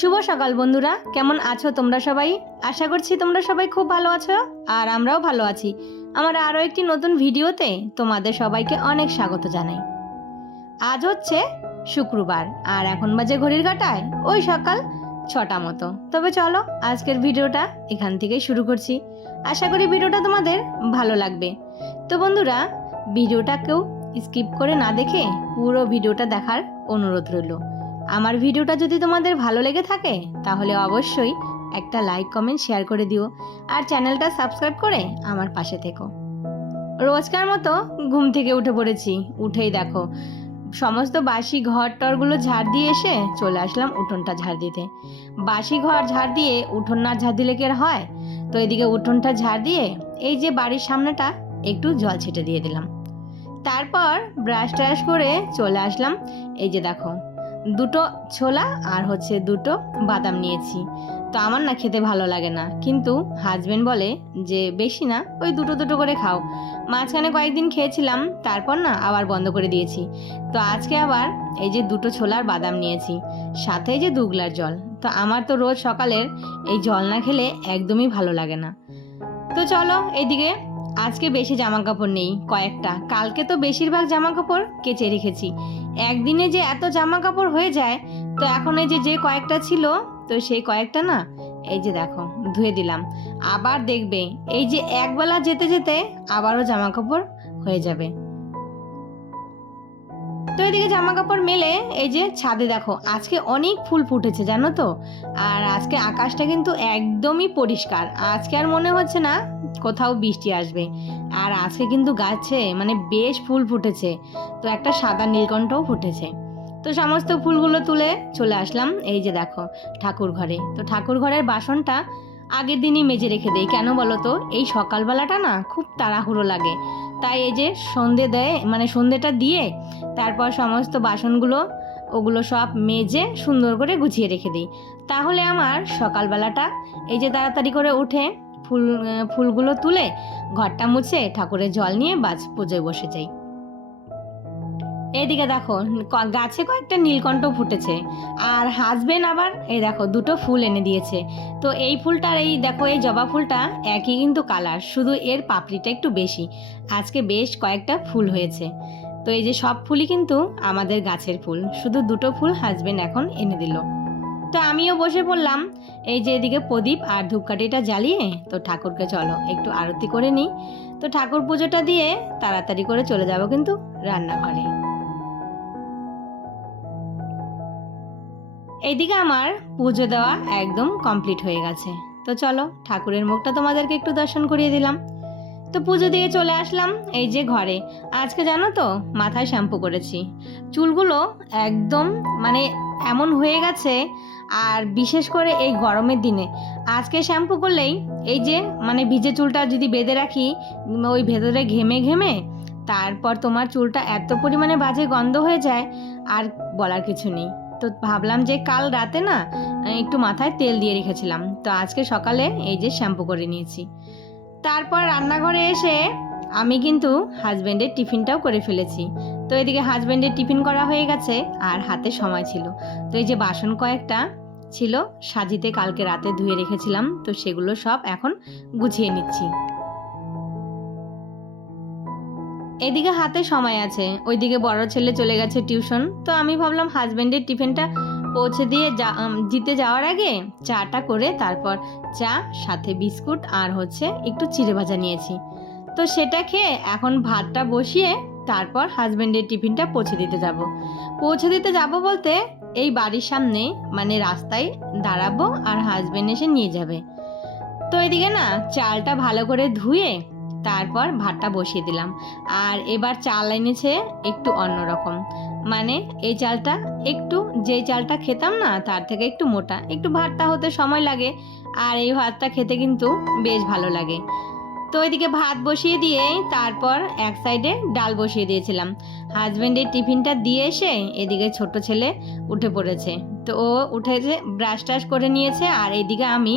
শুভ সকাল বন্ধুরা, কেমন আছো তোমরা সবাই? আশা করছি তোমরা সবাই খুব ভালো আছো আর আমরাও ভালো আছি। আমার আরও একটি নতুন ভিডিওতে তোমাদের সবাইকে অনেক স্বাগত জানাই। আজ হচ্ছে শুক্রবার আর এখন বাজে ঘড়ির কাঁটায় ওই সকাল 6টা মতো। তবে চলো আজকের ভিডিওটা এখান থেকেই শুরু করছি। আশা করি ভিডিওটা তোমাদের ভালো লাগবে। তো বন্ধুরা, ভিডিওটা কেউ স্কিপ করে না দেখে পুরো ভিডিওটা দেখার অনুরোধ রইল। আমার ভিডিওটা যদি তোমাদের ভালো লেগে থাকে তাহলে অবশ্যই একটা লাইক কমেন্ট শেয়ার করে দিও আর চ্যানেলটা সাবস্ক্রাইব করে আমার পাশে থেকো। রোজকার মতো ঘুম থেকে উঠে পড়েছি। উঠেই দেখো সমস্ত বাসি ঘর টরগুলো ঝাড় দিয়ে এসে চলে আসলাম উঠোনটা ঝাড় দিতে। বাসি ঘর ঝাড় দিয়ে উঠোন না ঝাড় দিলে কি আর হয়? তো এদিকে উঠোনটা ঝাড় দিয়ে এই যে বাড়ির সামনেটা একটু জল ছিটে দিয়ে দিলাম। তারপর ব্রাশ ট্রাশ করে চলে আসলাম। এই যে দেখো দুটো ছোলা আর হচ্ছে দুটো বাদাম নিয়েছি। তো আমার না খেতে ভালো লাগে না, কিন্তু হাজবেন্ড বলে যে বেশি না, ওই দুটো দুটো করে খাও। মাঝখানে কয়েকদিন খেয়েছিলাম, তারপর না আবার বন্ধ করে দিয়েছি। তো আজকে আবার এই যে দুটো ছোলার বাদাম নিয়েছি, সাথে এই যে 2 গ্লাস জল। তো আমার তো রোজ সকালের এই জল না খেলে একদমই ভালো লাগে না। তো চলো এইদিকে আজকে বেশি জামা কাপড় নেই, কয়েকটা। কালকে তো বেশিরভাগ জামা কাপড় কেচে রেখেছি। একদিনে যে এত জামা কাপড় হয়ে যায়, তো এখন এই যে কয়েকটা ছিল, তো সেই কয়েকটা না এই যে দেখো ধুয়ে দিলাম। আবার দেখবে এই যে একবেলা যেতে যেতে আবারও জামা কাপড় হয়ে যাবে। তো এদিকে জামা কাপড় মেলে এই যে ছাদে দেখো আজকে অনেক ফুল ফুটেছে জানো তো। আর আজকে আকাশটা কিন্তু একদমই পরিষ্কার। আজকে আর মনে হচ্ছে না কোথাও বৃষ্টি আসবে। আর আজকে কিন্তু গাছে মানে বেশ ফুল ফুটেছে। তো একটা সাদা নীলকণ্ঠও ফুটেছে। তো সমস্ত ফুলগুলো তুলে চলে আসলাম এই যে দেখো ঠাকুর ঘরে। তো ঠাকুর ঘরের বাসনটা আগের দিনই মেজে রেখে দেই। কেন বলো তো? এই সকালবেলাটা না খুব তাড়াহুড়ো লাগে। তাই এই যে সন্ধে দেয় মানে সন্ধেটা দিয়ে তারপর সমস্ত বাসনগুলো ওগুলো সব মেজে সুন্দর করে গুছিয়ে রেখে দিই। তাহলে আমার সকালবেলাটা এই যে তাড়াতাড়ি করে উঠে ফুলগুলো তুলে ঘরটা মুছে ঠাকুরের জল নিয়ে পুজোয় বসে যাই। এইদিকে দেখো গাছে কয়েকটা নীলকণ্ঠ ফুটেছে। আর হাজবেন্ড আবার এই দেখো দুটো ফুল এনে দিয়েছে। তো এই ফুলটার এই দেখো এই জবা ফুলটা একই কিন্তু কালার, শুধু এর পাপড়িটা একটু বেশি। আজকে বেশ কয়েকটা ফুল হয়েছে। তো এই যে সব ফুলই কিন্তু আমাদের গাছের ফুল, শুধু দুটো ফুল হাজবেন্ড এখন এনে দিল। তো আমিও বসে পড়লাম এই যে এদিকে প্রদীপ আর ধূপকাঠিটা জ্বালিয়ে। তো ঠাকুরকে চলো একটু আরতি করে নিই। তো ঠাকুর পুজোটা দিয়ে তাড়াতাড়ি করে চলে যাব কিন্তু রান্নাঘরে। এইদিকে আমার পুজো দেওয়া একদম কমপ্লিট হয়ে গেছে। তো চলো ঠাকুরের মুখটা তোমাদেরকে একটু দর্শন করিয়ে দিলাম। তো পুজো দিয়ে চলে আসলাম এই যে ঘরে। আজকে জানো তো মাথায় শ্যাম্পু করেছি। চুলগুলো একদম মানে এমন হয়ে গেছে, আর বিশেষ করে এই গরমের দিনে আজকে শ্যাম্পু করলেই এই যে মানে ভিজে চুলটা যদি বেঁধে রাখি ওই ভেতরে ঘেমে ঘেমে তারপর তোমার চুলটা এত পরিমাণে বাজে গন্ধ হয়ে যায় আর বলার কিছু নেই। তো ভাবলাম যে কাল রাতে না একটু মাথায় তেল দিয়ে রেখেছিলাম, তো আজকে সকালে এই যে শ্যাম্পু করে নিয়েছি। তারপর রান্নাঘরে এসে আমি কিন্তু হাজব্যান্ডের টিফিনটাও করে ফেলেছি। তো এদিকে হাজব্যান্ডের টিফিন করা হয়ে গেছে আর হাতে সময় ছিল। তো এই যে বাসন কয়েকটা ছিল সাজিতে কালকে রাতে ধুয়ে রেখেছিলাম, তো সেগুলো সব এখন গুছিয়ে নিচ্ছি। এদিকে হাতে সময় আছে, ওইদিকে বড় ছেলে চলে গেছে টিউশন। তো আমি ভাবলাম হাজব্যান্ডের টিফিনটা পৌঁছে দিয়ে দিতে যাওয়ার আগে চাটা করে তারপর চা সাথে বিস্কুট আর হচ্ছে একটু চিড়ে ভাজা নিয়েছি। তো সেটা খেয়ে এখন ভাতটা বসিয়ে তারপর হাজব্যান্ডের টিফিনটা পৌঁছে দিতে যাব বলতে এই বাড়ির সামনে মানে রাস্তায় দাঁড়াবো আর হাজব্যান্ড এসে নিয়ে যাবে। তো এদিকে না চালটা ভালো করে ধুয়ে তারপর ভাতটা বসিয়ে দিলাম। আর এবার চাল এনেছে একটু অন্যরকম, মানে এই চালটা একটু যেই চালটা খেতাম না তার থেকে একটু মোটা, একটু ভাতটা হতে সময় লাগে আর এই ভাতটা খেতে কিন্তু বেশ ভালো লাগে। তো এদিকে ভাত বসিয়ে দিয়ে তারপর এক সাইডে ডাল বসিয়ে দিয়েছিলাম। হাজব্যান্ডের টিফিনটা দিয়ে এসে এদিকে ছোট ছেলে উঠে পড়েছে। তো ও উঠেছে, ব্রাশ টাশ করে নিয়েছে, আর এইদিকে আমি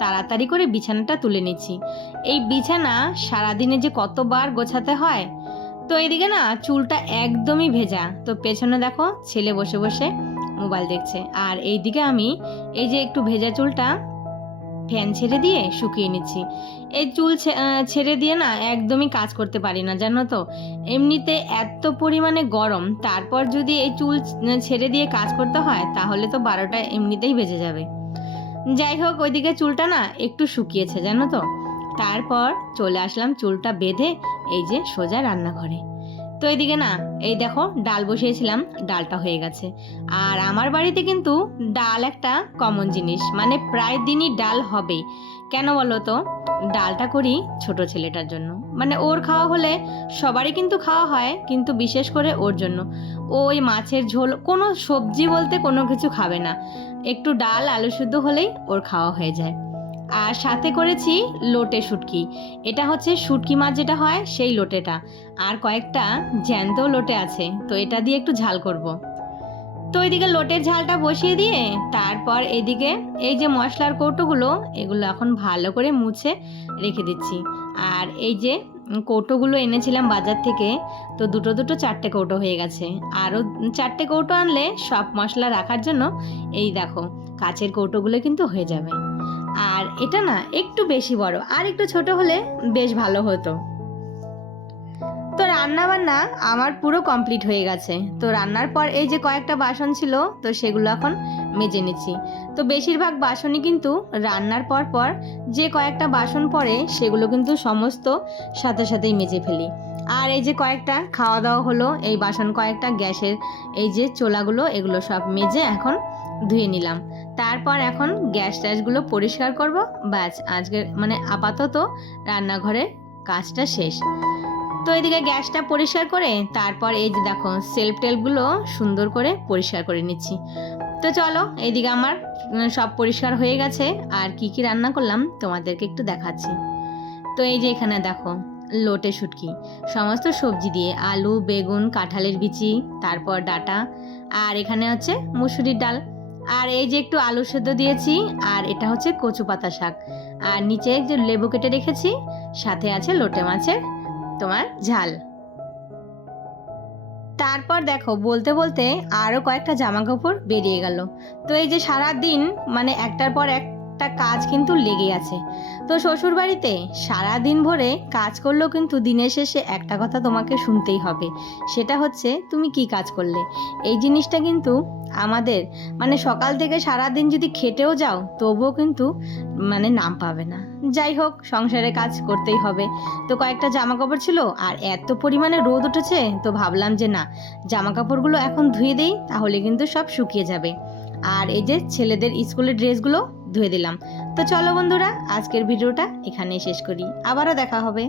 তাড়াতাড়ি করে বিছানাটা তুলে নিচ্ছি। এই বিছানা সারাদিনে যে কতবার গোছাতে হয়। তো এইদিকে না চুলটা একদমই ভেজা। তো পেছনে দেখো ছেলে বসে বসে মোবাইল দেখছে। আর এইদিকে আমি এই যে একটু ভেজা চুলটা ফ্যান ছেড়ে দিয়ে শুকিয়ে নিচ্ছি। এই চুল ছেড়ে দিয়ে না একদমই কাজ করতে পারি না, জানো তো। এমনিতে এত পরিমাণে গরম, তারপর যদি এই চুল ছেড়ে দিয়ে কাজ করতে হয় তাহলে তো 12টা এমনিতেই বেজে যাবে। যাই হোক, ওইদিকে চুলটা না একটু শুকিয়েছে, জানো তো। তারপর চলে আসলাম চুলটা বেঁধে এই যে সোজা রান্নাঘরে। তো এইদিকে না এই দেখো ডাল বসিয়েছিলাম, ডালটা হয়ে গেছে। আর আমার বাড়িতে কিন্তু ডাল একটা কমন জিনিস, মানে প্রায় দিনই ডাল হবেই। কেন বলো তো? ডালটা করি ছোট ছেলেটার জন্য, মানে ওর খাওয়া হলে সবারই কিন্তু খাওয়া হয়, কিন্তু বিশেষ করে ওর জন্য। ওই মাছের ঝোল, কোনো সবজি বলতে কোনো কিছু খাবে না, একটু ডাল আলু সিদ্ধ হলেই ওর খাওয়া হয়ে যায়। আর সাথে করেছি লোটে শুটকি। এটা হচ্ছে শুটকি মাছ যেটা হয় সেই লোটেটা। আর কয়েকটা জ্যান্ত লোটে আছে, তো এটা দিয়ে একটু ঝাল করব। তো এইদিকে লোটের ঝালটা বসিয়ে দিয়ে তারপর এদিকে এই যে মশলার কৌটোগুলো, এগুলো এখন ভালো করে মুছে রেখে দিচ্ছি। আর এই যে কৌটোগুলো এনেছিলাম বাজার থেকে, তো দুটো দুটো 4টে কৌটো হয়ে গেছে। আরও 4টে কৌটো আনলে সব মশলা রাখার জন্য এই দেখো কাচের কৌটোগুলো কিন্তু হয়ে যাবে। আর এটা না একটু বেশি বড়, আর একটু ছোট হলে বেশ ভালো হতো। তো রান্না বান্না আমার পুরো কমপ্লিট হয়ে গেছে। তো রান্নার পর এই যে কয়েকটা বাসন ছিল, তো সেগুলো এখন মেজে নিচ্ছি। তো বেশিরভাগ বাসনই কিন্তু রান্নার পর পর যে কয়েকটা বাসন পড়ে সেগুলো কিন্তু সমস্ত সাথে সাথেই মেজে ফেলি। আর এই যে কয়েকটা খাওয়া দাওয়া হলো, এই বাসন কয়েকটা গ্যাসের এই যে চোলাগুলো, এগুলো সব মেজে এখন ধুয়ে নিলাম। তারপর এখন গ্যাস ট্যাসগুলো পরিষ্কার করব। ব্যাস, আজকের মানে আপাতত রান্নাঘরের কাজটা শেষ। তো এদিকে গ্যাসটা পরিষ্কার করে তারপর এই যে দেখো সেলফ টেলফগুলো সুন্দর করে পরিষ্কার করে নিচ্ছি। তো চলো, এইদিকে আমার সব পরিষ্কার হয়ে গেছে। আর কি কি রান্না করলাম তোমাদেরকে একটু দেখাচ্ছি। তো এই যে এখানে দেখো লোটে শুটকি, সমস্ত সবজি দিয়ে, আলু, বেগুন, কাঁঠালের বিচি, তারপর ডাঁটা, আর এখানে হচ্ছে মুসুরির ডাল, আর এই যে একটু আলু সেদ্ধ দিয়েছি, আর এটা হচ্ছে কচু পাতা শাক, আর নিচে যে লেবু কেটে রেখেছি, সাথে আছে লোটে মাছের তোমার ঝাল। তারপর দেখো বলতে বলতে আরও কয়েকটা জামা কাপড় বেরিয়ে গেল। তো এই যে সারা দিন মানে একটার পর একটা কাজ কিন্তু লেগে আছে। তো শ্বশুর বাড়িতে সারা দিন ভরে কাজ করলেও কিন্তু দিনের শেষে একটা কথা তোমাকে শুনতেই হবে, সেটা হচ্ছে তুমি কি কাজ করলে। এই জিনিসটা কিন্তু আমাদের মানে সকাল থেকে সারা দিন যদি খেটেও যাও তবুও কিন্তু মানে নাম পাবে না। যাই হোক, সংসারে কাজ করতেই হবে। তো কয়েকটা জামা কাপড় ছিল, আর এত পরিমাণে রোদ উঠেছে, তো ভাবলাম যে না, জামা কাপড়গুলো এখন ধুয়ে দেই, তাহলে কিন্তু সব শুকিয়ে যাবে। আর এই যে ছেলেদের স্কুলের ড্রেসগুলো ধুয়ে দিলাম। তো চলো বন্ধুরা, আজকের ভিডিওটা এখানেই শেষ করি, আবারও দেখা হবে।